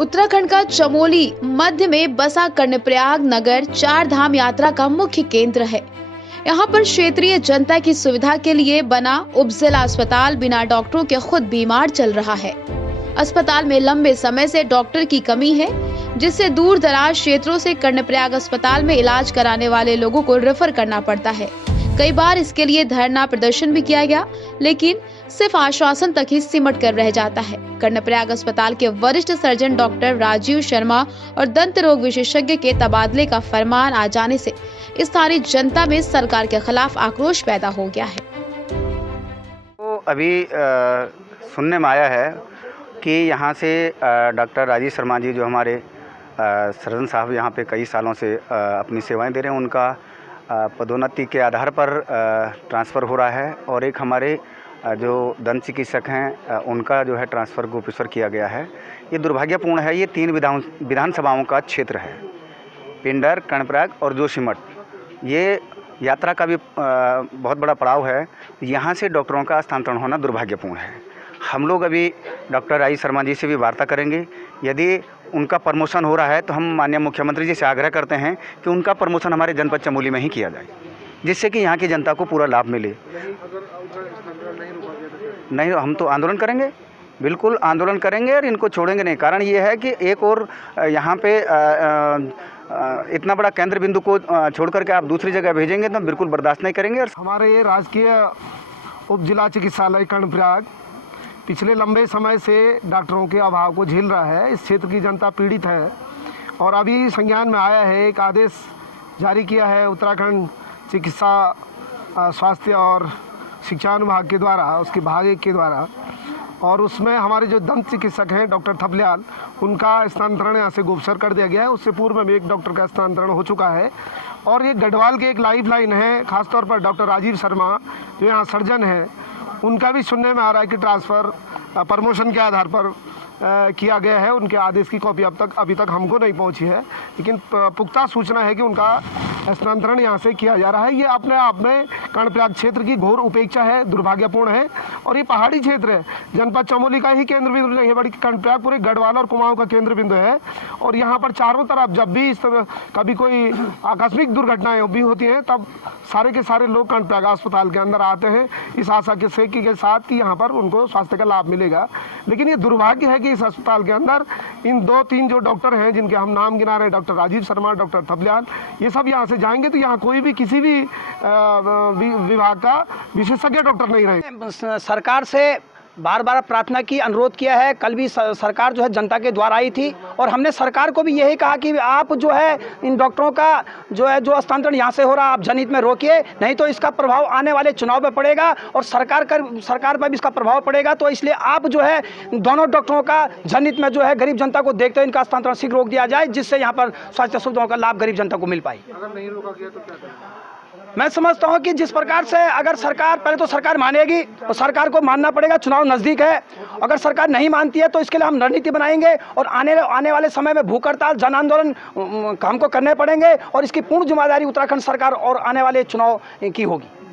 उत्तराखंड का चमोली मध्य में बसा कर्णप्रयाग नगर चार धाम यात्रा का मुख्य केंद्र है। यहाँ पर क्षेत्रीय जनता की सुविधा के लिए बना उपजिला अस्पताल बिना डॉक्टरों के खुद बीमार चल रहा है। अस्पताल में लंबे समय से डॉक्टर की कमी है, जिससे दूर दराज क्षेत्रों से कर्णप्रयाग अस्पताल में इलाज कराने वाले लोगों को रेफर करना पड़ता है। कई बार इसके लिए धरना प्रदर्शन भी किया गया, लेकिन सिर्फ आश्वासन तक ही सिमट कर रह जाता है। कर्णप्रयाग अस्पताल के वरिष्ठ सर्जन डॉक्टर राजीव शर्मा और दंत रोग विशेषज्ञ के तबादले का फरमान आ जाने से स्थानीय जनता में सरकार के खिलाफ आक्रोश पैदा हो गया है। तो अभी सुनने में आया है कि यहाँ से डॉक्टर राजीव शर्मा जी जो हमारे सर्जन साहब यहाँ पे कई सालों से अपनी सेवाएं दे रहे हैं, उनका पदोन्नति के आधार पर ट्रांसफ़र हो रहा है और एक हमारे जो दंत चिकित्सक हैं उनका जो है ट्रांसफ़र गोपेश्वर किया गया है। ये दुर्भाग्यपूर्ण है। ये 3 विधानसभाओं का क्षेत्र है, पिंडर, कर्णप्रयाग और जोशीमठ। ये यात्रा का भी बहुत बड़ा पड़ाव है। यहाँ से डॉक्टरों का स्थानांतरण होना दुर्भाग्यपूर्ण है। हम लोग अभी डॉक्टर राजीव शर्मा जी से भी वार्ता करेंगे। यदि उनका प्रमोशन हो रहा है तो हम माननीय मुख्यमंत्री जी से आग्रह करते हैं कि उनका प्रमोशन हमारे जनपद चमोली में ही किया जाए, जिससे कि यहाँ की जनता को पूरा लाभ मिले। नहीं, हम तो आंदोलन करेंगे, बिल्कुल आंदोलन करेंगे और इनको छोड़ेंगे नहीं। कारण ये है कि एक और यहाँ पे इतना बड़ा केंद्र बिंदु को छोड़ करके आप दूसरी जगह भेजेंगे तो हम बिल्कुल बर्दाश्त नहीं करेंगे। और हमारे ये राजकीय उप जिला चिकित्सालय कर्णप्रयाग पिछले लंबे समय से डॉक्टरों के अभाव को झेल रहा है। इस क्षेत्र की जनता पीड़ित है और अभी संज्ञान में आया है, एक आदेश जारी किया है उत्तराखंड चिकित्सा स्वास्थ्य और शिक्षा विभाग के द्वारा, उसके भाग 1 के द्वारा, और उसमें हमारे जो दंत चिकित्सक हैं डॉक्टर थपलियाल, उनका स्थानांतरण यहाँ से गोपेश्वर कर दिया गया है। उससे पूर्व में भी एक डॉक्टर का स्थानांतरण हो चुका है और ये गढ़वाल के एक लाइफ लाइन है, खासतौर पर डॉक्टर राजीव शर्मा जो यहाँ सर्जन है, उनका भी सुनने में आ रहा है कि ट्रांसफ़र प्रमोशन के आधार पर किया गया है। उनके आदेश की कॉपी अभी तक हमको नहीं पहुंची है, लेकिन पुख्ता सूचना है कि उनका स्थानांतरण यहाँ से किया जा रहा है। ये अपने आप में कर्णप्रयाग क्षेत्र की घोर उपेक्षा है, दुर्भाग्यपूर्ण है। और ये पहाड़ी क्षेत्र है, जनपद चमोली का ही केंद्र बिंदु नहीं है, बड़ी कर्णप्रयाग पूरे गढ़वाल और कुमाऊं का केंद्र बिंदु है। और यहाँ पर चारों तरफ जब भी इस तरह कभी कोई आकस्मिक दुर्घटनाएं भी होती हैं, तब सारे के सारे लोग कर्णप्रयाग अस्पताल के अंदर आते हैं इस आशा के साथ कि यहाँ पर उनको स्वास्थ्य का लाभ मिलेगा। लेकिन ये दुर्भाग्य है कि इस अस्पताल के अंदर इन 2-3 जो डॉक्टर हैं, जिनके हम नाम गिना रहे हैं, डॉक्टर राजीव शर्मा, डॉक्टर थपलियाल, ये सब यहाँ से जाएंगे तो यहाँ कोई भी किसी भी विभाग का विशेषज्ञ डॉक्टर नहीं रहे। सरकार से बार बार प्रार्थना की, अनुरोध किया है। कल भी सरकार जो है जनता के द्वार आई थी और हमने सरकार को भी यही कहा कि आप जो है इन डॉक्टरों का जो स्थानांतरण यहाँ से हो रहा, आप जनहित में रोकिए, नहीं तो इसका प्रभाव आने वाले चुनाव में पड़ेगा और सरकार पर भी इसका प्रभाव पड़ेगा। तो इसलिए आप जो है दोनों डॉक्टरों का जनहित में जो है गरीब जनता को देखते हुए इनका स्थानांतरण शीघ्र रोक दिया जाए, जिससे यहाँ पर स्वास्थ्य सुविधाओं का लाभ गरीब जनता को मिल पाए। अगर नहीं रोका गया तो क्या? मैं समझता हूं कि जिस प्रकार से अगर सरकार, पहले तो सरकार मानेगी और सरकार को मानना पड़ेगा, चुनाव नज़दीक है। अगर सरकार नहीं मानती है तो इसके लिए हम रणनीति बनाएंगे और आने वाले समय में भूख हड़ताल, जन आंदोलन हमको करने पड़ेंगे और इसकी पूर्ण जिम्मेदारी उत्तराखंड सरकार और आने वाले चुनाव की होगी।